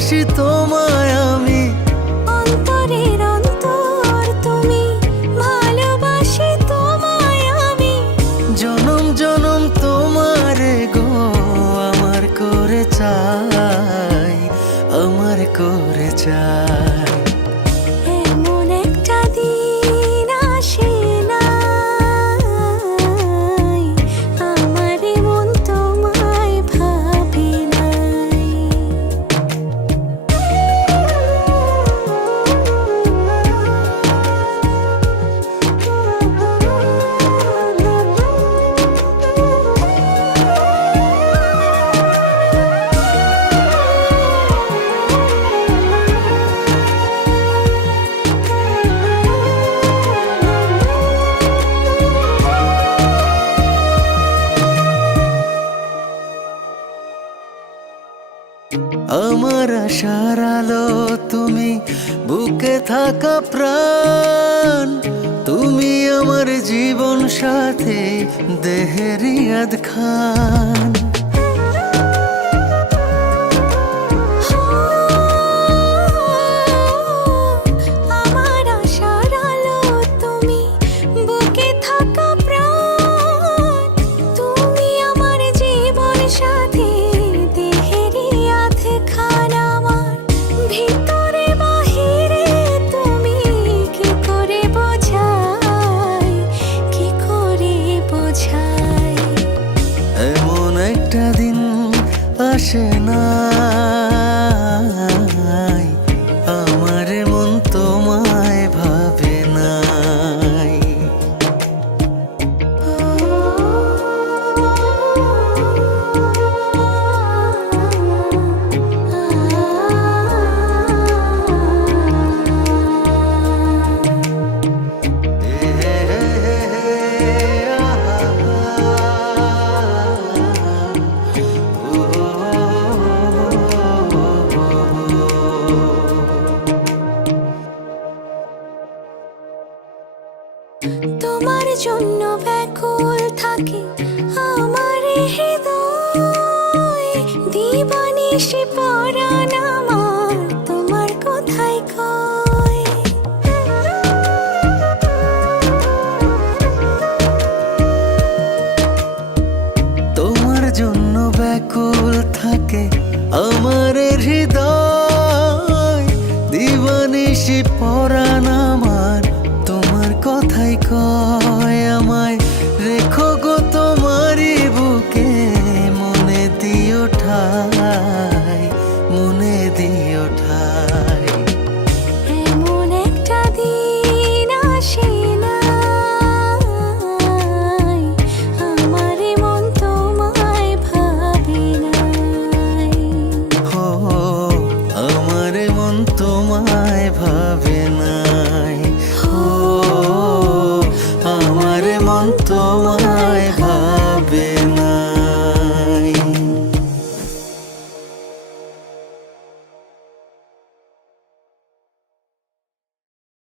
ভালোবাসি তোমায় আমি। আমার আশার আলো তুমি বুকে থাকা প্রাণ তুমি আমার জীবন সাথে দেহেরিয়াদ খান। আসে না তোমার জন্য ব্যাকুল থাকি আমার হৃদয় দিবানিশি পরানা